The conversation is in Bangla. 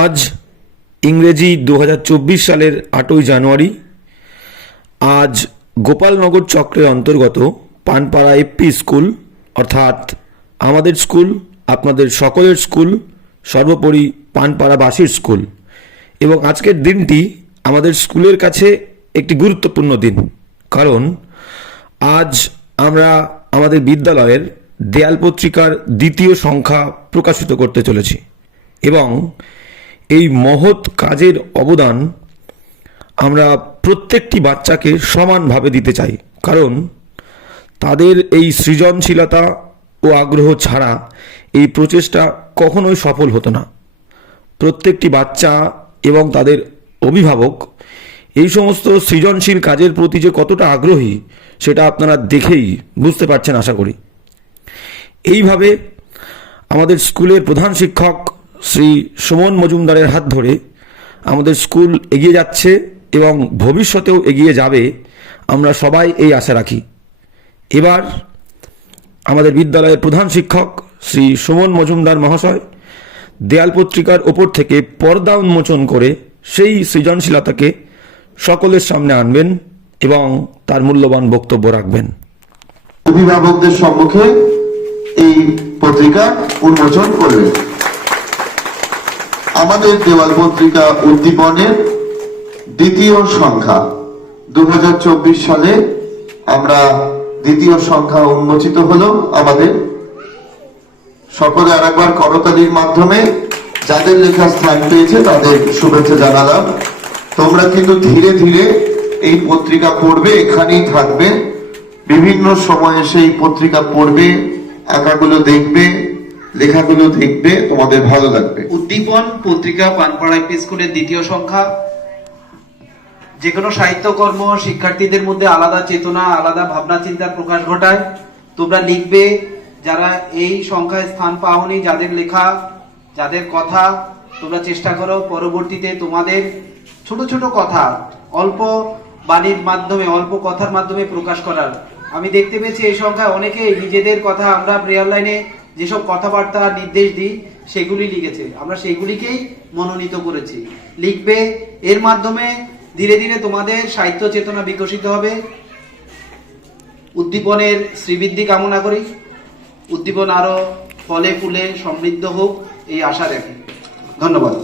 আজ ইংরেজি দু হাজার চব্বিশ সালের আটই জানুয়ারি। আজ গোপালনগর চক্রের অন্তর্গত পানপাড়া এপি স্কুল, অর্থাৎ আমাদের স্কুল, আপনাদের সকলের স্কুল, সর্বোপরি পানপাড়াবাসীর স্কুল। এবং আজকের দিনটি আমাদের স্কুলের কাছে একটি গুরুত্বপূর্ণ দিন। কারণ আজ আমরা আমাদের বিদ্যালয়ের দেয়াল পত্রিকার দ্বিতীয় সংখ্যা প্রকাশিত করতে চলেছি। এবং এই মহৎ কাজের অবদান আমরা প্রত্যেকটি বাচ্চাকে সমানভাবে দিতে চাই। কারণ তাদের এই সৃজনশীলতা ও আগ্রহ ছাড়া এই প্রচেষ্টা কখনোই সফল হতো না। প্রত্যেকটি বাচ্চা এবং তাদের অভিভাবক এই সমস্ত সৃজনশীল কাজের প্রতি যে কতটা আগ্রহী, সেটা আপনারা দেখেই বুঝতে পারছেন আশা করি। এইভাবে আমাদের স্কুলের প্রধান শিক্ষক শ্রী সুমন মজুমদারের হাত ধরে আমাদের স্কুল এগিয়ে যাচ্ছে এবং ভবিষ্যতেও এগিয়ে যাবে, আমরা সবাই এই আশা রাখি। এবার আমাদের বিদ্যালয়ের প্রধান শিক্ষক শ্রী সুমন মজুমদার মহাশয় দেয়াল পত্রিকার ওপর থেকে পর্দা উন্মোচন করে সেই সৃজনশীলতাকে সকলের সামনে আনবেন এবং তার মূল্যবান বক্তব্য রাখবেন। অভিভাবকদের সম্মুখে এই পত্রিকা উন্মোচন করলেন আমাদের দেওয়াল পত্রিকা উদ্দীপনের দ্বিতীয় সংখ্যা। দু হাজার চব্বিশ সালে আমরা দ্বিতীয় সংখ্যা উন্মোচিত হলো আমাদের। সকলে আরেকবার করতালির মাধ্যমে যাদের লেখা স্থান পেয়েছে তাদের শুভেচ্ছা জানালাম। তোমরা কিন্তু ধীরে ধীরে এই পত্রিকা পড়বে, এখানেই থাকবে। বিভিন্ন সময় এসে এই পত্রিকা পড়বে আঁকাগুলো দেখবে। লেখাগুলো দেখবে, তোমাদের ভালো লাগবে। উদ্দীপন পত্রিকা পানপাড়া স্কুলের দ্বিতীয় সংখ্যা। যে কোনো সাহিত্যকর্ম শিক্ষার্থীদের মধ্যে আলাদা চেতনা, আলাদা ভাবনা, চিন্তার প্রকাশ ঘটায়। তোমরা লিখবে যারা এই সংখ্যায় স্থান পাওনি, যাদের লেখা, যাদের কথা তোমরা চেষ্টা করো, পরবর্তীতে তোমাদের ছোট ছোট কথা, অল্প বাণীর মাধ্যমে, অল্প কথার মাধ্যমে প্রকাশ করার। আমি দেখতে পেয়েছি এই সংখ্যায় অনেকে নিজেদের কথা আমরা প্রেয়ার লাইনে যেসব কথাবার্তা, নির্দেশ দিই, সেগুলি লিখেছে। আমরা সেগুলিকেই মনোনীত করেছি। লিখবে, এর মাধ্যমে ধীরে ধীরে তোমাদের সাহিত্য চেতনা বিকশিত হবে। উদ্দীপনের শ্রীবৃদ্ধি কামনা করি। উদ্দীপন আরও ফলে ফুলে সমৃদ্ধ হোক, এই আশা রাখি। ধন্যবাদ।